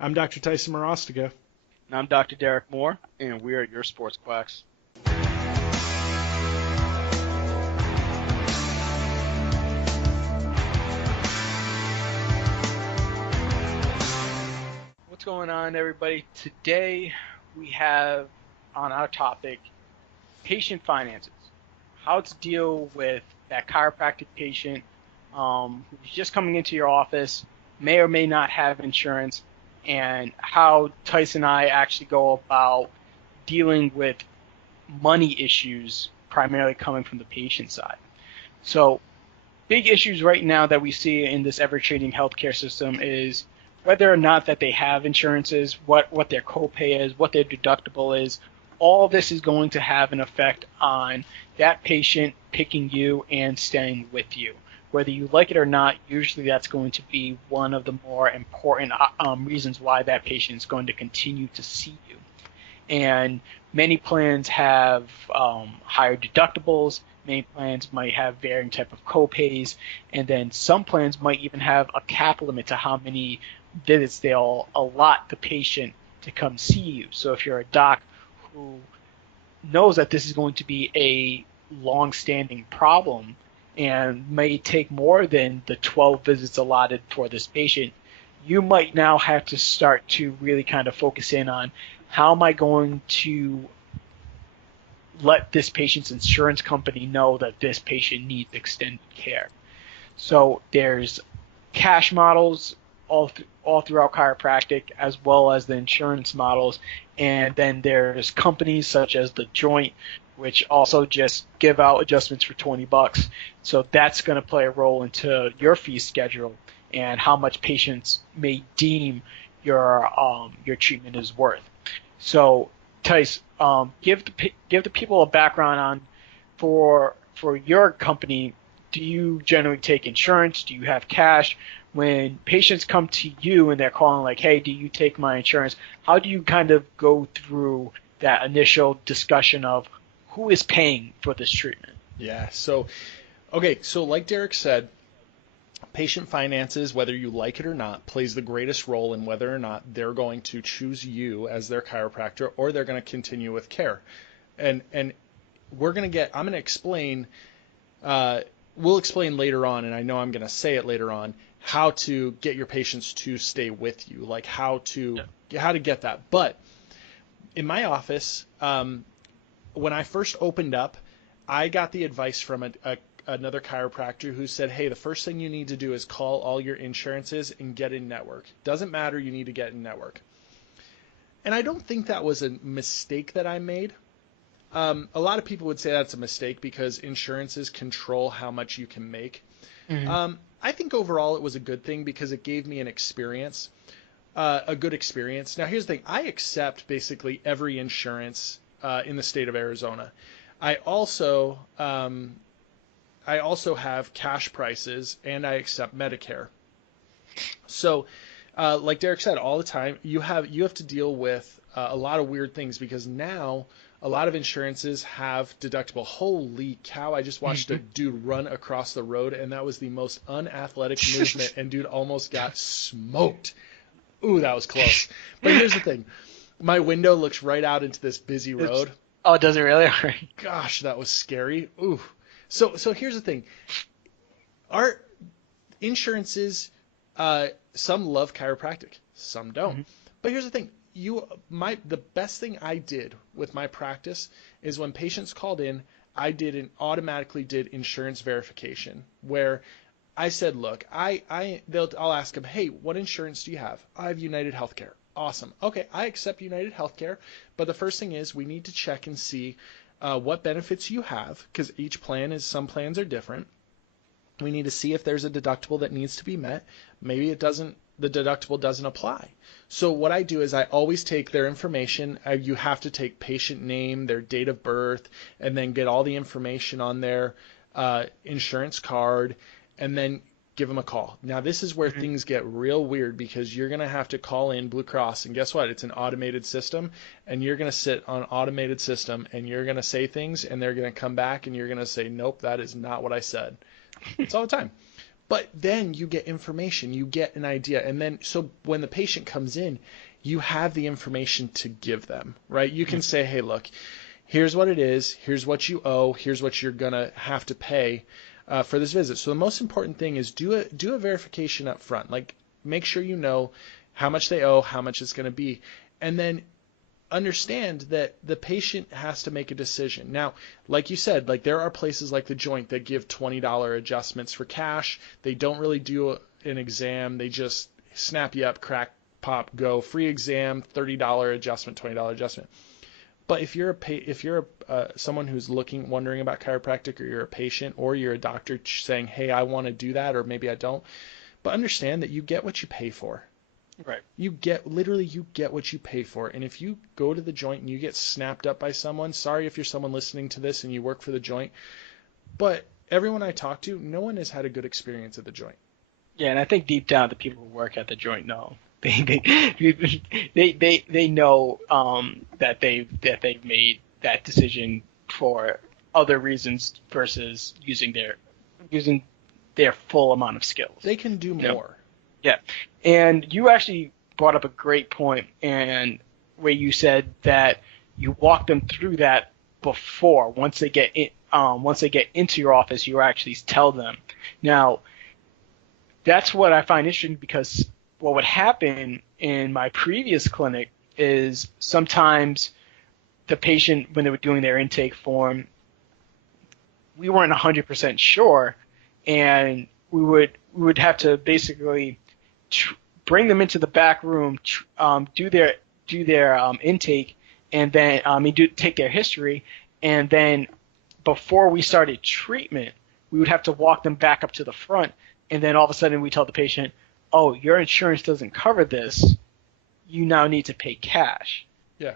I'm Dr. Tyson Morostiga. And I'm Dr. Derek Moore, and we are your sports quacks. What's going on, everybody? Today we have on our topic patient finances. How to deal with that chiropractic patient who's just coming into your office, may or may not have insurance, and how Tyson and I actually go about dealing with money issues primarily coming from the patient side. So big issues right now that we see in this ever-changing healthcare system is whether or not that they have insurances, what their copay is, what their deductible is. All of this is going to have an effect on that patient picking you and staying with you. Whether you like it or not, usually that's going to be one of the more important reasons why that patient is going to continue to see you. And many plans have higher deductibles. Many plans might have varying type of copays, and then some plans might even have a cap limit to how many visits they'll allot the patient to come see you. So if you're a doc who knows that this is going to be a long-standing problem and may take more than the 12 visits allotted for this patient, you might now have to start to really kind of focus in on how am I going to let this patient's insurance company know that this patient needs extended care. So there's cash models all throughout chiropractic, as well as the insurance models, and then there's companies such as the Joint, which also just give out adjustments for $20. So that's going to play a role into your fee schedule and how much patients may deem your treatment is worth. So, Tice, give the people a background on for your company. Do you generally take insurance? Do you have cash? When patients come to you and they're calling like, "Hey, do you take my insurance?" How do you kind of go through that initial discussion of who is paying for this treatment? Yeah. So like Derek said, patient finances, whether you like it or not, plays the greatest role in whether or not they're going to choose you as their chiropractor or they're going to continue with care. And I'm going to explain, we'll explain later on, and I know I'm going to say it later on, how to get your patients to stay with you, like how to get that. But in my office, when I first opened up, I got the advice from another chiropractor who said, "Hey, the first thing you need to do is call all your insurances and get in network. Doesn't matter, you need to get in network." And I don't think that was a mistake that I made. A lot of people would say that's a mistake because insurances control how much you can make. Mm-hmm. I think overall it was a good thing because it gave me an experience, a good experience. Now, here's the thing. I accept basically every insurance in the state of Arizona. I also have cash prices and I accept Medicare. So, like Derek said, all the time you have to deal with a lot of weird things because now a lot of insurances have deductible. Holy cow! I just watched a dude run across the road and that was the most unathletic movement and dude almost got smoked. Ooh, that was close. But here's the thing. My window looks right out into this busy road. Oh, does it really? Gosh, that was scary. Ooh. So here's the thing. Our insurances, some love chiropractic, some don't. Mm-hmm. But here's the thing. The best thing I did with my practice is when patients called in, automatically did insurance verification where I said, look, I'll ask them, hey, what insurance do you have? I have United Healthcare. Awesome. Okay, I accept United Healthcare, but the first thing is we need to check and see what benefits you have because some plans are different. We need to see if there's a deductible that needs to be met. Maybe the deductible doesn't apply. So what I do is I always take their information. You have to take patient name, their date of birth, and then get all the information on their insurance card, and then give them a call. Now, this is where things get real weird because you're going to have to call in Blue Cross, and guess what? It's an automated system, and you're going to sit on an automated system, and you're going to say things, and they're going to come back, and you're going to say, nope, that is not what I said. It's all the time. But then you get information, you get an idea. And then, so when the patient comes in, you have the information to give them, right? You can say, hey, look, here's what it is. Here's what you owe. Here's what you're going to have to pay for this visit. So the most important thing is do a verification up front. Like, make sure you know how much they owe, how much it's going to be. And then understand that the patient has to make a decision. Now, like you said, like there are places like The Joint that give $20 adjustments for cash. They don't really do an exam. They just snap you up, crack, pop, go. Free exam, $30 adjustment, $20 adjustment. But if you're someone who's wondering about chiropractic, or you're a patient, or you're a doctor saying, hey, I want to do that, or maybe I don't, but understand that you get what you pay for. Right. You get what you pay for. And if you go to The Joint and you get snapped up by someone, sorry if you're someone listening to this and you work for The Joint, but everyone I talk to, no one has had a good experience at The Joint. Yeah, and I think deep down the people who work at The Joint know. They know that they've made that decision for other reasons versus using their full amount of skills. They can do more. Yeah, and you actually brought up a great point, and where you said that you walk them through that before. Once they get into your office, you actually tell them. Now, that's what I find interesting, because what would happen in my previous clinic is sometimes the patient, when they were doing their intake form, we weren't 100% sure, and we would have to basically bring them into the back room, do their intake, and then take their history, and then before we started treatment, we would have to walk them back up to the front, and then all of a sudden we tell the patient, oh, your insurance doesn't cover this, you now need to pay cash. Yeah.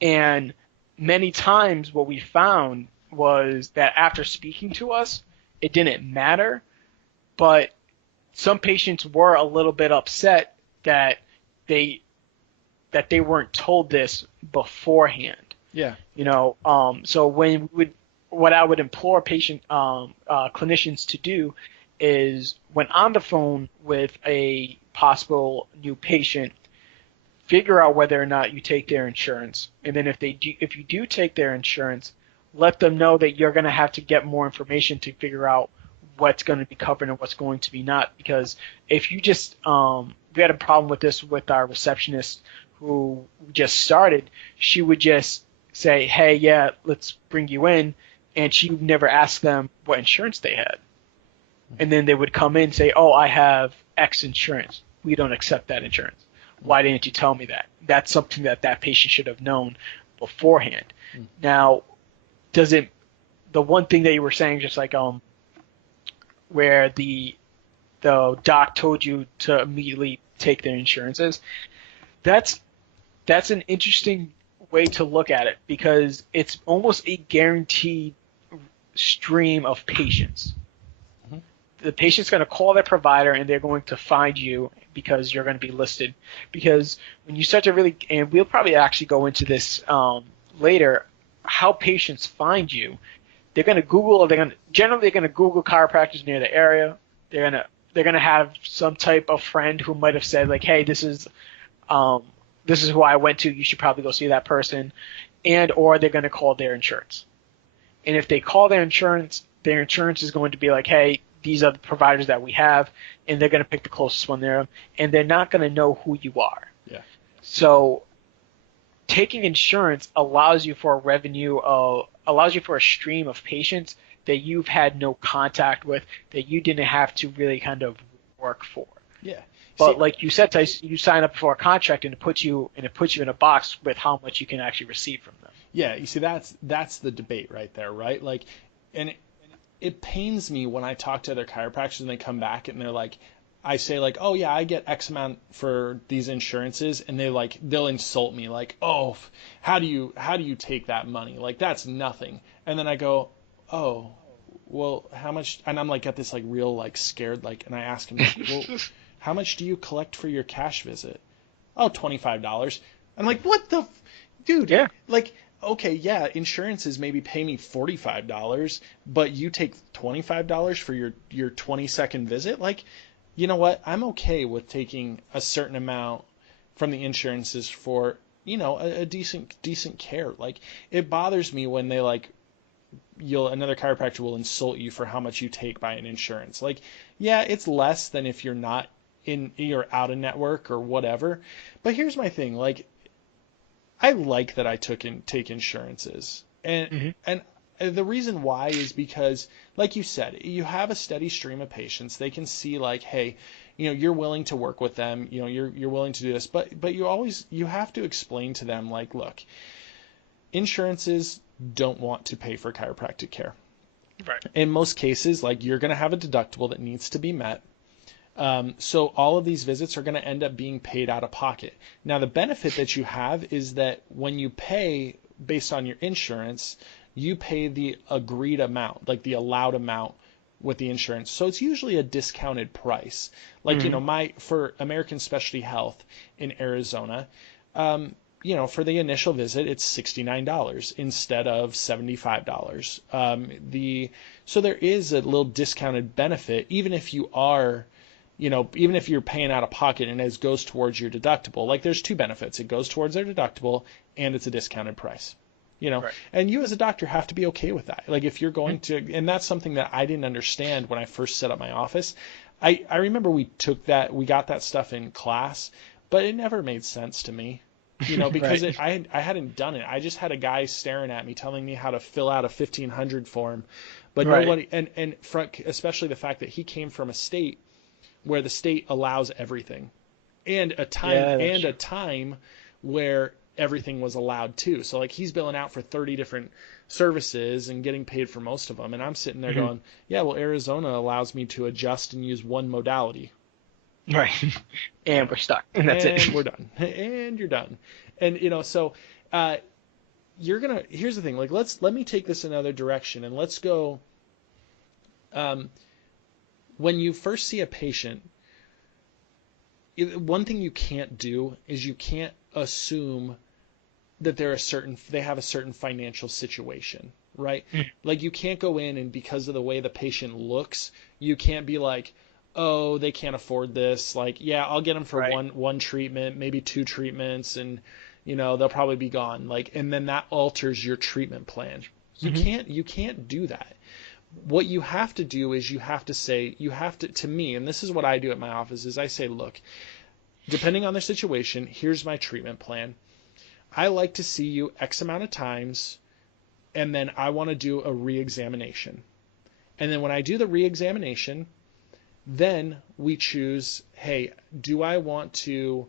And many times what we found was that after speaking to us, it didn't matter, but some patients were a little bit upset that they weren't told this beforehand. Yeah. So what I would implore clinicians to do is, when on the phone with a possible new patient, figure out whether or not you take their insurance, and then if you do take their insurance, let them know that you're going to have to get more information to figure out what's going to be covered and what's going to be not. Because if you just we had a problem with this with our receptionist who just started. She would just say, hey, yeah, let's bring you in, and she would never ask them what insurance they had. And then they would come in and say, oh, I have X insurance. We don't accept that insurance. Why didn't you tell me that? That's something that patient should have known beforehand. Now, the one thing that you were saying, just like where the doc told you to immediately take their insurances, that's an interesting way to look at it, because it's almost a guaranteed stream of patients. The patient's going to call their provider, and they're going to find you because you're going to be listed. Because when you start to really, and we'll probably actually go into this later, how patients find you. They're going to Google, generally they're going to Google chiropractors near the area. They're going to have some type of friend who might have said, like, hey, this is who I went to. You should probably go see that person, or they're going to call their insurance. And if they call their insurance is going to be like, hey, these are the providers that we have, and they're going to pick the closest one there, and they're not going to know who you are. Yeah. So taking insurance allows you for a stream of patients that you've had no contact with, that you didn't have to really kind of work for. Yeah. But like you said, Tyson, you sign up for a contract, and it puts you in a box with how much you can actually receive from them. Yeah, you see, that's the debate right there, right? Like, and it pains me when I talk to other chiropractors and they come back and they're like, I say like, oh yeah, I get X amount for these insurances, and they'll insult me like, oh, how do you take that money? Like, that's nothing. And then I go, oh, well, how much? And I'm like, got this like real like scared like, and I ask him, like, well, how much do you collect for your cash visit? Oh, $25. I'm like, what the, dude? Yeah. Like, okay, yeah, insurance is maybe pay me $45, but you take $25 for your 20-second visit. Like, you know what? I'm okay with taking a certain amount from the insurances for, a decent care. Like, it bothers me when they like another chiropractor will insult you for how much you take by an insurance. Like, yeah, it's less than if you're out of network or whatever. But here's my thing, like, I like that I take insurances. And the reason why is because, like you said, you have a steady stream of patients. They can see like, hey, you're willing to work with them, you're willing to do this, but you have to explain to them like, look, insurances don't want to pay for chiropractic care. Right. In most cases, like, you're going to have a deductible that needs to be met. So all of these visits are going to end up being paid out of pocket. Now, the benefit that you have is that when you pay based on your insurance, you pay the agreed amount, like the allowed amount with the insurance. So it's usually a discounted price. Like, for American Specialty Health in Arizona, for the initial visit, it's $69 instead of $75. So there is a little discounted benefit, even if you are, even if you're paying out of pocket and it goes towards your deductible. Like, there's two benefits. It goes towards their deductible and it's a discounted price. Right. And you as a doctor have to be okay with that. Like, if you're going to, and that's something that I didn't understand when I first set up my office. I remember we got that stuff in class, but it never made sense to me. Because Right. I hadn't done it. I just had a guy staring at me telling me how to fill out a 1500 form, but Right. nobody, and especially the fact that he came from a state where the state allows everything, and a time where everything was allowed too. So like, he's billing out for 30 different services and getting paid for most of them, and I'm sitting there going, yeah, well, Arizona allows me to adjust and use one modality. Right. And we're stuck. And that's it. And we're done. And you're done. And, so here's the thing, like, let me take this another direction, and let's go, when you first see a patient, one thing you can't do is you can't assume that they have a certain financial situation, right? Like, you can't go in and because of the way the patient looks, you can't be like, oh, they can't afford this. Like, yeah, I'll get them for one treatment, maybe 2 treatments, and they'll probably be gone. Like, and then that alters your treatment plan. You can't do that. What you have to do is to me, and this is what I do at my office, is I say, look, depending on the situation, here's my treatment plan. I like to see you X amount of times, and then I want to do a re-examination. And then when I do the re-examination, then we choose, hey, do I want to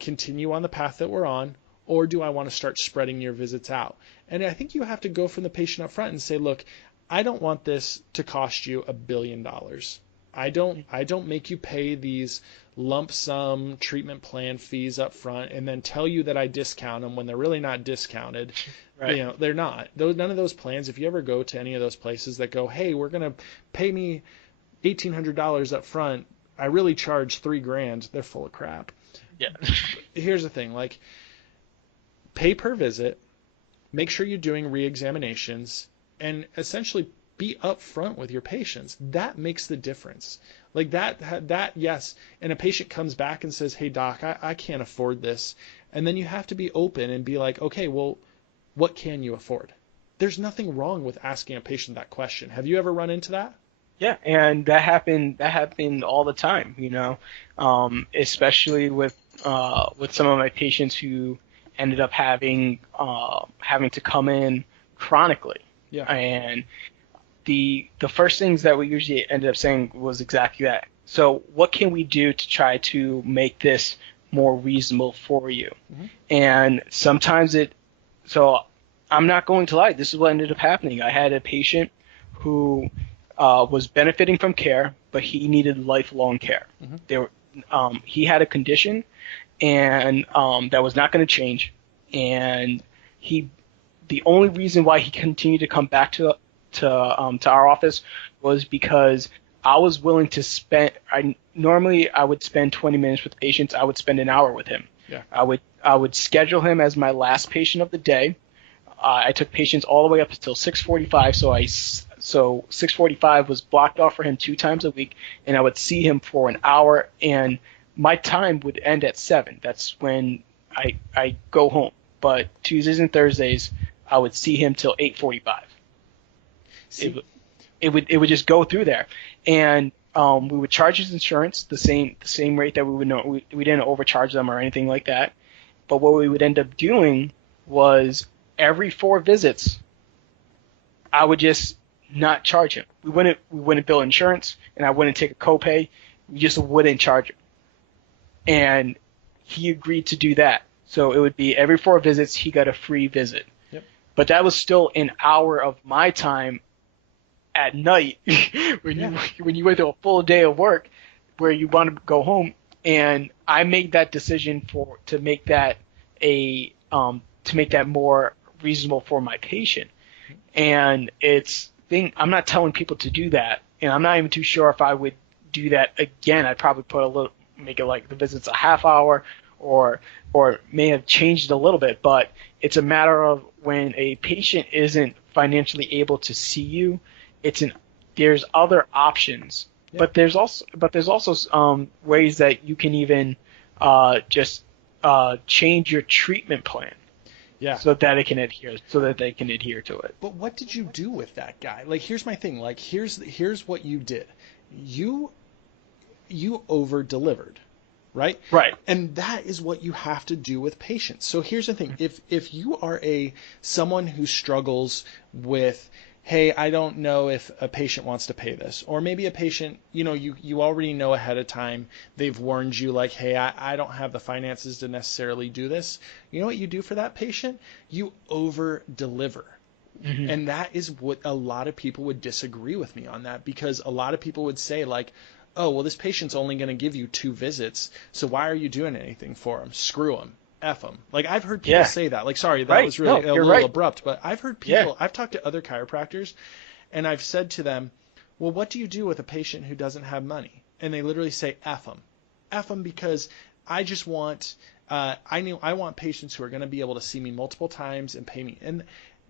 continue on the path that we're on, or do I want to start spreading your visits out? And I think you have to go from the patient up front and say, look, I don't want this to cost you $1 billion. I don't make you pay these lump sum treatment plan fees up front and then tell you that I discount them when they're really not discounted. Right. They're not. None of those plans, if you ever go to any of those places that go, hey, we're going to pay me $1,800 up front, I really charge $3,000, they're full of crap. Yeah. Here's the thing, like, pay per visit, make sure you're doing re-examinations, and essentially be upfront with your patients. That makes the difference. Like, that yes, and a patient comes back and says, hey doc, I can't afford this. And then you have to be open and be like, okay, well, what can you afford? There's nothing wrong with asking a patient that question. Have you ever run into that? Yeah, and that happened all the time, especially with some of my patients who ended up having to come in chronically. Yeah. And the first things that we usually ended up saying was exactly that. So what can we do to try to make this more reasonable for you? And sometimes so I'm not going to lie, this is what ended up happening. I had a patient who was benefiting from care, but he needed lifelong care. He had a condition, and that was not going to change. And the only reason why he continued to come back to our office was because I was willing to spend. Normally I would spend 20 minutes with patients. I would spend an hour with him. Yeah. I would schedule him as my last patient of the day. I took patients all the way up until 6:45. So 6:45 was blocked off for him 2 times a week, and I would see him for an hour, and my time would end at 7. That's when I go home. But Tuesdays and Thursdays, I would see him till 8:45. It would just go through there, and we would charge his insurance the same rate that we would know. We didn't overcharge them or anything like that. But what we would end up doing was every 4 visits, I would just not charge him. We wouldn't bill insurance, and I wouldn't take a copay. We just wouldn't charge him, and he agreed to do that. So it would be every 4 visits, he got a free visit. Yep. But that was still an hour of my time at night when you went through a full day of work where you want to go home. And I made that decision to make that more reasonable for my patient. And I'm not telling people to do that, and I'm not even too sure if I would do that again. I'd probably make it like the visit's a half hour, or may have changed it a little bit. But it's a matter of when a patient isn't financially able to see you, there's other options. Yeah. But there's also ways that you can even just change your treatment plan. Yeah. So that they can adhere to it. But what did you do with that guy? Like, here's my thing. Like, here's what you did. You over-delivered, right? Right. And that is what you have to do with patients. So here's the thing. If you are someone who struggles with, hey, I don't know if a patient wants to pay this, or maybe a patient, you already know ahead of time, they've warned you like, hey, I don't have the finances to necessarily do this. You know what you do for that patient? You over deliver. Mm-hmm. And that is what a lot of people would disagree with me on that, because a lot of people would say like, oh, well, this patient's only going to give you 2 visits, so why are you doing anything for him? Screw him. F them. Like, I've heard people say that. Like, sorry, that was really a little abrupt, but I've heard people, I've talked to other chiropractors, and I've said to them, well, what do you do with a patient who doesn't have money? And they literally say, F them. F them, because I just want, I want patients who are going to be able to see me multiple times and pay me. And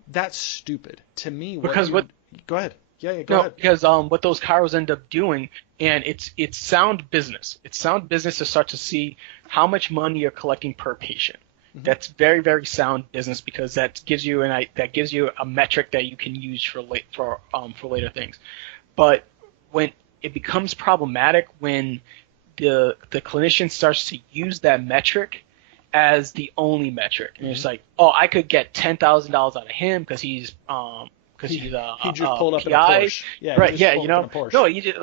that's stupid. To me, go ahead. Yeah, go ahead. Because what those chiros end up doing, and it's sound business. It's sound business to start to see how much money you're collecting per patient. Mm-hmm. That's very, very sound business, because that gives you a metric that you can use for later things. But when it becomes problematic, when the clinician starts to use that metric as the only metric, and it's like, oh, I could get $10,000 out of him because he's he just pulled up PI. in a Porsche. Yeah, right. Yeah, no, you just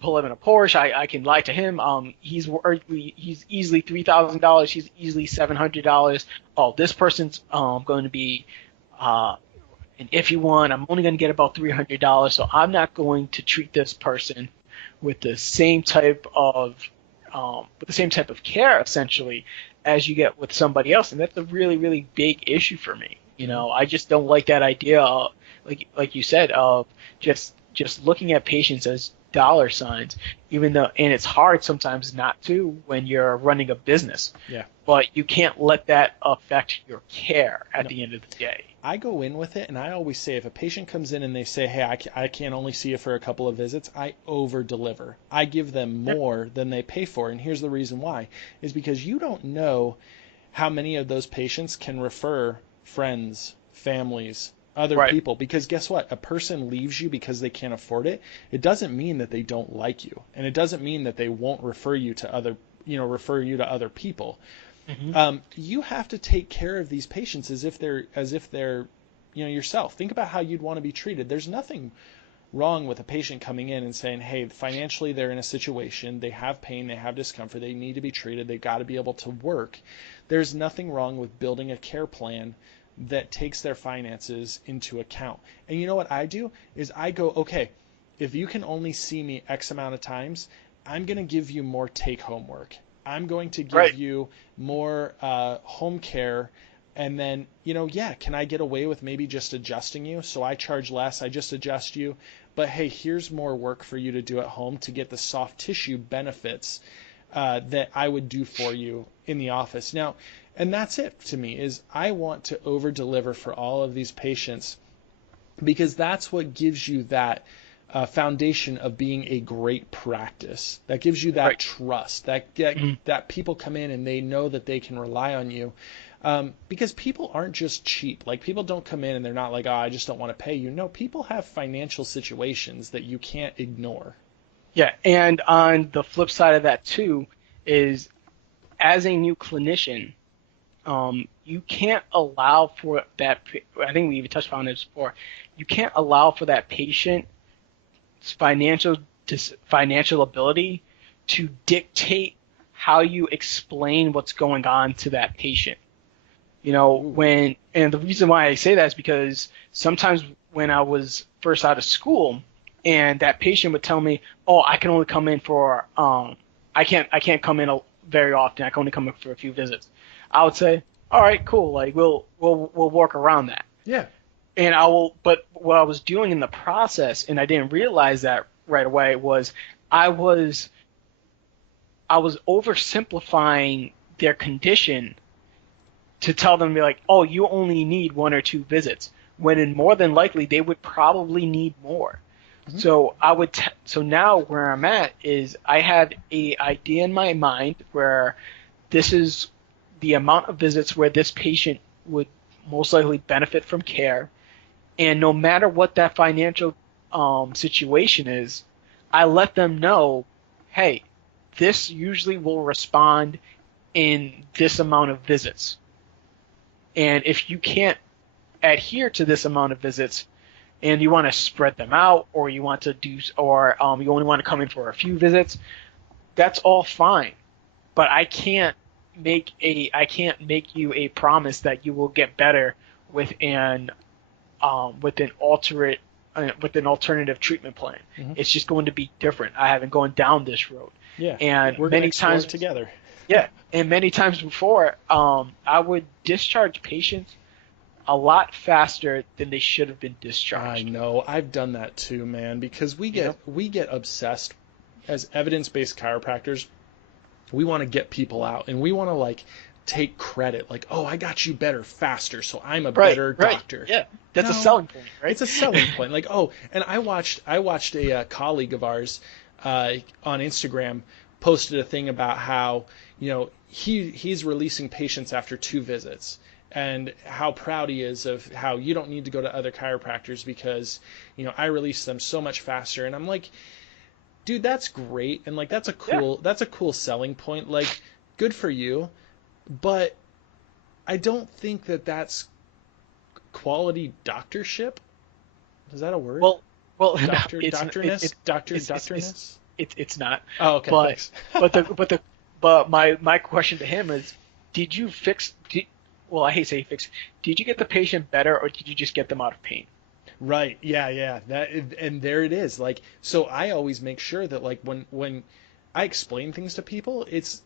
pull up in a Porsche. I can lie to him. He's easily $3,000. He's easily $700. Oh, this person's going to be an iffy one. I'm only going to get about $300. So I'm not going to treat this person with the same type of care, essentially, as you get with somebody else. And that's a really, really big issue for me. I just don't like that idea of, like you said, of just looking at patients as dollar signs, even though, and it's hard sometimes not to when you're running a business. Yeah. But you can't let that affect your care at the end of the day. I go in with it, and I always say, if a patient comes in and they say, hey, I can only see you for a couple of visits, I over-deliver. I give them more than they pay for. And here's the reason why, is because you don't know how many of those patients can refer friends, families, other people. Because guess what? A person leaves you because they can't afford it. It doesn't mean that they don't like you, and it doesn't mean that they won't refer you to other people. Mm-hmm. You have to take care of these patients as if they're yourself. Think about how you'd want to be treated. There's nothing wrong with a patient coming in and saying, hey, financially they're in a situation, they have pain, they have discomfort, they need to be treated, they've got to be able to work. There's nothing wrong with building a care plan that takes their finances into account. And you know what I do is I go, okay, if you can only see me X amount of times, I'm going to give you more take-home work. I'm going to give you more home care. And then, can I get away with maybe just adjusting you? So I charge less, I just adjust you. But hey, here's more work for you to do at home to get the soft tissue benefits that I would do for you in the office. Now, and that's it to me, is I want to over deliver for all of these patients, because that's what gives you that foundation of being a great practice. That gives you that trust, that people come in and they know that they can rely on you. Because people aren't just cheap. Like, people don't come in and they're not like, oh, I just don't want to pay you. No, people have financial situations that you can't ignore. Yeah, and on the flip side of that too is, as a new clinician, you can't allow for that. I think we even touched on this before. You can't allow for that patient's financial ability to dictate how you explain what's going on to that patient. You know, and the reason why I say that is because sometimes when I was first out of school, and that patient would tell me, "Oh, I can only come in for I can't come in very often. I can only come in for a few visits." I would say, "All right, cool. Like, we'll work around that." Yeah. And but what I was doing in the process, and I didn't realize that right away, was I was oversimplifying their condition to tell them, be like, "Oh, you only need 1 or 2 visits," when in more than likely they would probably need more. Mm-hmm. So so now where I'm at is I have a idea in my mind where this is the amount of visits where this patient would most likely benefit from care, and no matter what that financial situation is, I let them know, hey, this usually will respond in this amount of visits. And if you can't adhere to this amount of visits, and you want to spread them out, or you want to you only want to come in for a few visits, that's all fine. But I can't make you a promise that you will get better with an alternative treatment plan. Mm-hmm. It's just going to be different. I haven't gone down this road. Yeah, and we're many times together. Yeah, and many times before, I would discharge patients a lot faster than they should have been discharged. I know. I've done that too, man, because we get obsessed as evidence-based chiropractors. We want to get people out, and we want to like take credit, like, oh, I got you better faster, so I'm a better doctor. Yeah, that's a selling point, right? It's a selling point. Like, oh, and I watched a colleague of ours on Instagram posted a thing about how, you know, he's releasing patients after 2 visits, and how proud he is of how you don't need to go to other chiropractors because, you know, I release them so much faster. And I'm like, dude, that's great, and like that's a cool selling point. Like, good for you, but I don't think that that's quality doctorship. Is that a word? Well, doctorness. It's not. Oh, okay. But my question to him is, did you fix? I hate saying fix. Did you get the patient better, or did you just get them out of pain? Right. Yeah. And there it is. Like, so I always make sure that, like, when I explain things to people, it's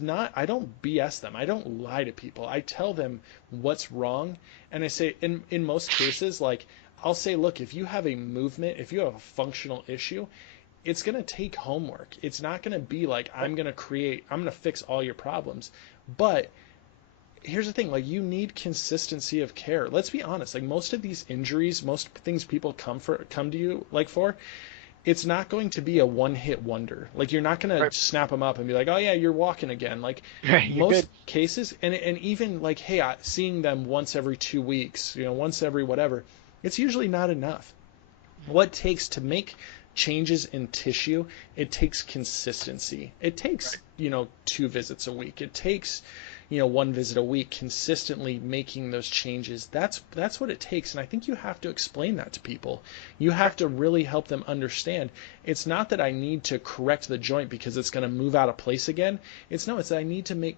not, I don't BS them. I don't lie to people. I tell them what's wrong. And I say, in most cases, like, I'll say, look, if you have a movement, if you have a functional issue, it's going to take homework. It's not going to be like, I'm going to fix all your problems. But here's the thing, like, you need consistency of care. Let's be honest, like, most of these injuries, most things people come to you like for, it's not going to be a one-hit wonder. Like, you're not going to snap them up and be like, oh yeah, you're walking again. Like, most cases, and even like, hey, seeing them once every 2 weeks, you know, once every whatever, it's usually not enough. What it takes to make changes in tissue, it takes consistency. It takes, 2 visits a week. It takes, 1 visit a week, consistently making those changes. That's what it takes. And I think you have to explain that to people. You have to really help them understand. It's not that I need to correct the joint because it's going to move out of place again. It's that I need to make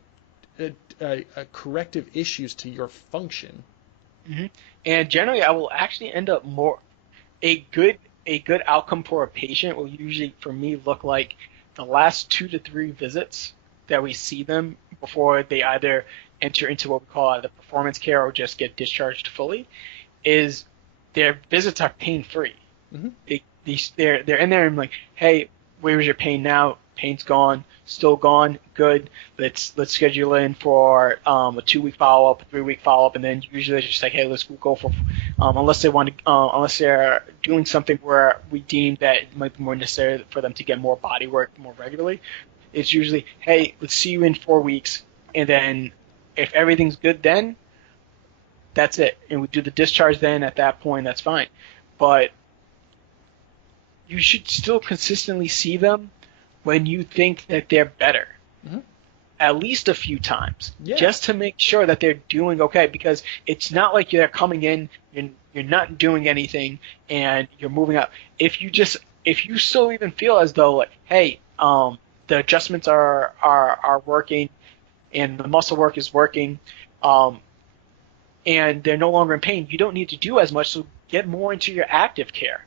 a corrective issues to your function. Mm-hmm. And generally, I will actually end up a good outcome for a patient will usually, for me, look like the last 2 to 3 visits that we see them before they either enter into what we call either performance care or just get discharged fully, is their visits are pain-free. Mm-hmm. They're in there and like, hey, where's your pain now? pain's gone, still gone, good. Let's schedule in for a 2-week follow-up, a 3-week follow-up, and then usually it's just like, hey, let's go for unless unless they're doing something where we deem that it might be more necessary for them to get more body work more regularly. It's usually, hey, let's see you in 4 weeks, and then if everything's good, then that's it, and we do the discharge. Then at that point, that's fine, but you should still consistently see them when you think that they're better. Mm-hmm. At least a few times, yeah. just to make sure that they're doing okay, because it's not like you're coming in and you're not doing anything and you're moving up. If you still even feel as though like, hey, the adjustments are working and the muscle work is working, and they're no longer in pain, you don't need to do as much, so get more into your active care.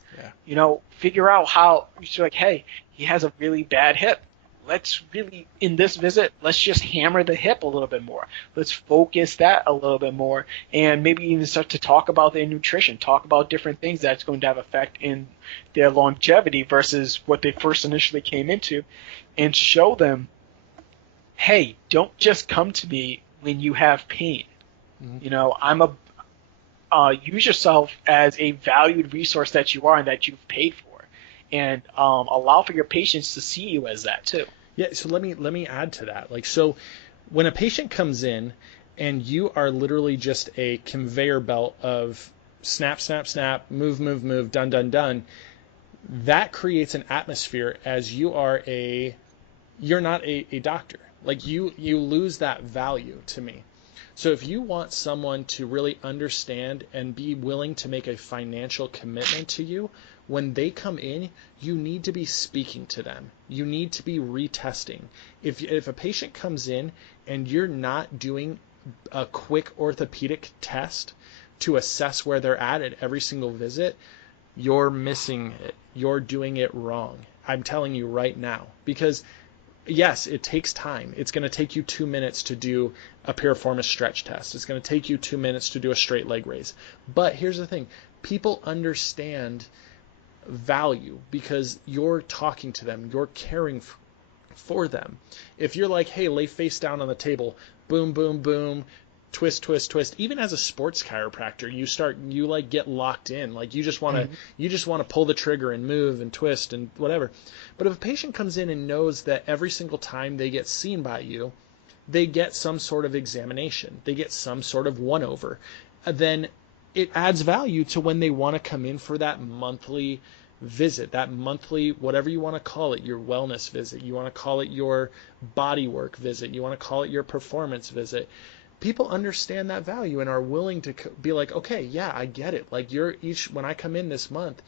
Yeah. Figure out how you're like, hey, he has a really bad hip. Let's really, in this visit, let's just hammer the hip a little bit more. Let's focus that a little bit more, and maybe even start to talk about their nutrition, talk about different things that's going to have effect in their longevity versus what they first initially came into, and show them, hey, don't just come to me when you have pain. Mm-hmm. Use yourself as a valued resource that you are and that you've paid for, and allow for your patients to see you as that too. Yeah. So let me add to that. So when a patient comes in and you are literally just a conveyor belt of snap, snap, snap, move, move, move, done, done, done, that creates an atmosphere as you're not a doctor. You lose that value to me. So if you want someone to really understand and be willing to make a financial commitment to you, when they come in, you need to be speaking to them. You need to be retesting. If a patient comes in and you're not doing a quick orthopedic test to assess where they're at every single visit, you're missing it. You're doing it wrong. I'm telling you right now. Because yes, it takes time. It's going to take you 2 minutes to do a piriformis stretch test. It's going to take you 2 minutes to do a straight leg raise. But here's the thing. People understand value because you're talking to them. You're caring for them. If you're like, hey, lay face down on the table, boom, boom, boom, twist, twist, twist. Even as a sports chiropractor, you get locked in. You just want to pull the trigger and move and twist and whatever. But if a patient comes in and knows that every single time they get seen by you, they get some sort of examination, they get some sort of one-over, then it adds value to when they want to come in for that monthly visit, that monthly, whatever you want to call it, your wellness visit, you want to call it your body work visit, you want to call it your performance visit. People understand that value and are willing to be like, okay, yeah, I get it. When I come in this month,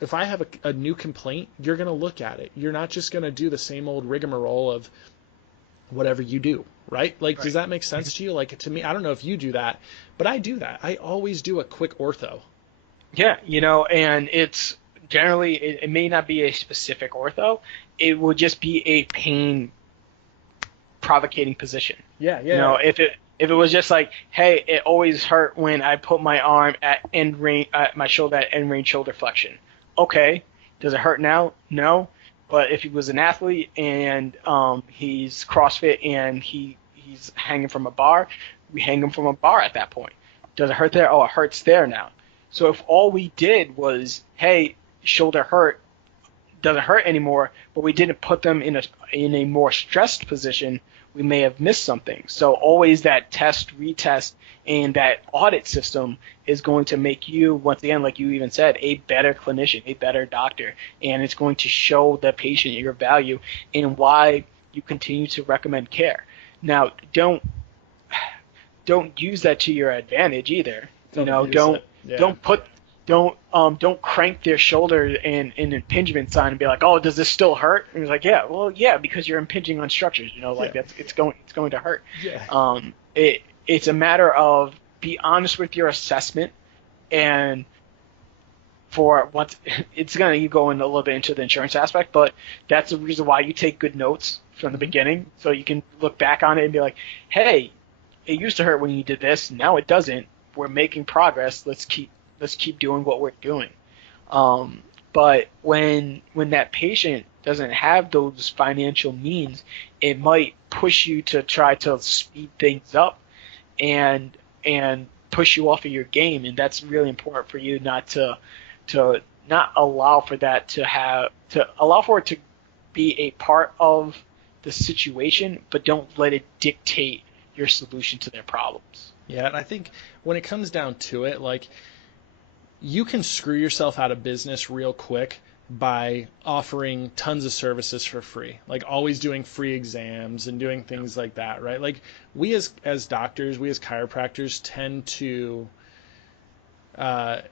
if I have a new complaint, you're going to look at it. You're not just going to do the same old rigmarole of whatever you do, right? Right. Does that make sense to you? To me, I don't know if you do that, but I do that. I always do a quick ortho. Yeah, and it's generally, it may not be a specific ortho. It will just be a pain provocating position. Yeah, yeah. If it was just like, hey, it always hurt when I put my arm at my shoulder at end range shoulder flexion. Okay, does it hurt now? No. But if he was an athlete and he's CrossFit and he's hanging from a bar, we hang him from a bar at that point. Does it hurt there? Oh, it hurts there now. So if all we did was, hey, shoulder hurt, doesn't hurt anymore, but we didn't put them in a more stressed position, we may have missed something. So always that test, retest, and that audit system is going to make you, once again, like you even said, a better clinician, a better doctor, and it's going to show the patient your value and why you continue to recommend care. Now, don't use that to your advantage either. Don't crank their shoulder in an impingement sign and be like, oh, does this still hurt? And it's like, yeah, well, yeah, because you're impinging on structures. It's going to hurt. Yeah. It's a matter of be honest with your assessment, and for once it's going to go in a little bit into the insurance aspect, but that's the reason why you take good notes from the beginning, so you can look back on it and be like, hey, it used to hurt when you did this, now it doesn't. We're making progress. Let's keep doing what we're doing. But when that patient doesn't have those financial means, it might push you to try to speed things up and push you off of your game, and that's really important for you not to not allow for that to allow for it to be a part of the situation, but don't let it dictate your solution to their problems. Yeah, and I think when it comes down to it, like, you can screw yourself out of business real quick by offering tons of services for free, like always doing free exams and doing things like that, right? Like, we as doctors, we as chiropractors tend to, how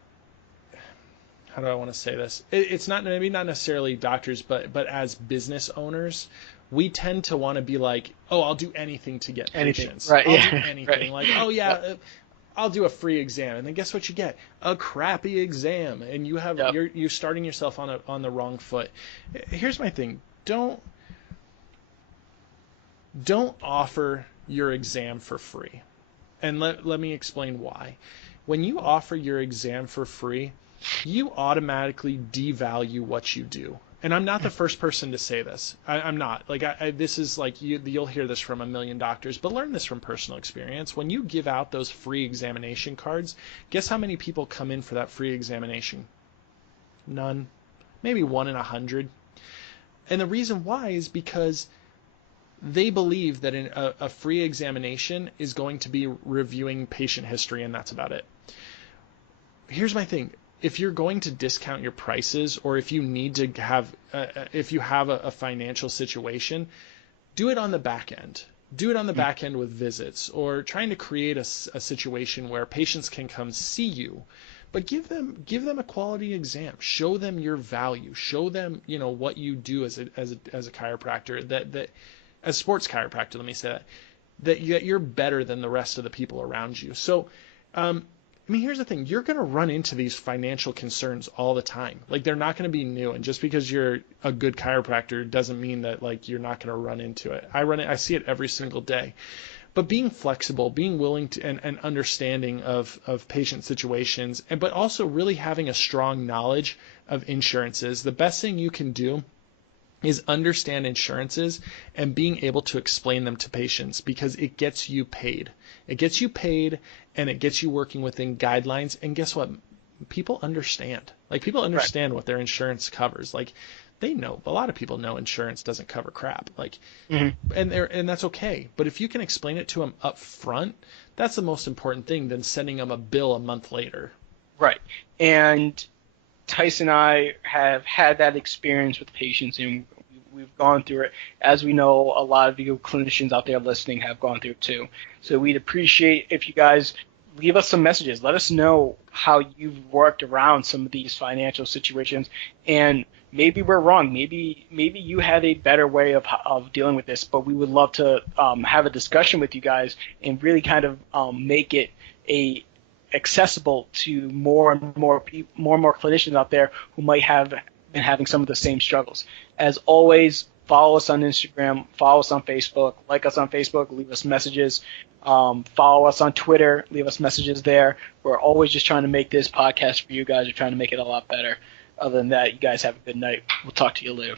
do I want to say this? It's not, maybe not necessarily doctors, but as business owners, we tend to want to be like, oh, I'll do anything to get patients. Right? I'll Yeah. do anything. Right. Like, oh yeah, I'll do a free exam, and then guess what you get? A crappy exam, and you have Yep. you're starting yourself on the wrong foot. Here's my thing: don't offer your exam for free, and let me explain why. When you offer your exam for free, you automatically devalue what you do. And I'm not the first person to say this. I'm not. Like, this is like, you'll hear this from a million doctors, but learn this from personal experience. When you give out those free examination cards, guess how many people come in for that free examination? None. Maybe 1 in 100. And the reason why is because they believe that a free examination is going to be reviewing patient history, and that's about it. Here's my thing. If you're going to discount your prices, or if you need to have, if you have a financial situation, do it on the back end. Do it on the back end with visits, or trying to create a situation where patients can come see you, but give them a quality exam. Show them your value. Show them, what you do as a chiropractor. That as sports chiropractor, let me say that you're better than the rest of the people around you. So, here's the thing. You're going to run into these financial concerns all the time. Like, they're not going to be new. And just because you're a good chiropractor doesn't mean that, like, you're not going to run into it. I see it every single day. But being flexible, being willing to, and understanding of patient situations, but also really having a strong knowledge of insurances. The best thing you can do is understand insurances and being able to explain them to patients, because it gets you paid. It gets you paid, and it gets you working within guidelines. And guess what? People understand. Like, people understand what their insurance covers. Like, they know. A lot of people know insurance doesn't cover crap. Like, and that's okay. But if you can explain it to them up front, that's the most important thing than sending them a bill a month later. Right. And Tyson and I have had that experience with patients, and we've gone through it. As we know, a lot of you clinicians out there listening have gone through it too. So we'd appreciate if you guys leave us some messages. Let us know how you've worked around some of these financial situations, and maybe we're wrong. Maybe you have a better way of dealing with this, but we would love to have a discussion with you guys and really kind of make it accessible to more and more clinicians out there who might have been having some of the same struggles. As always, follow us on Instagram, follow us on Facebook, like us on Facebook, leave us messages, follow us on Twitter, leave us messages there. We're always just trying to make this podcast for you guys. We're trying to make it a lot better. Other than that, you guys have a good night. We'll talk to you later.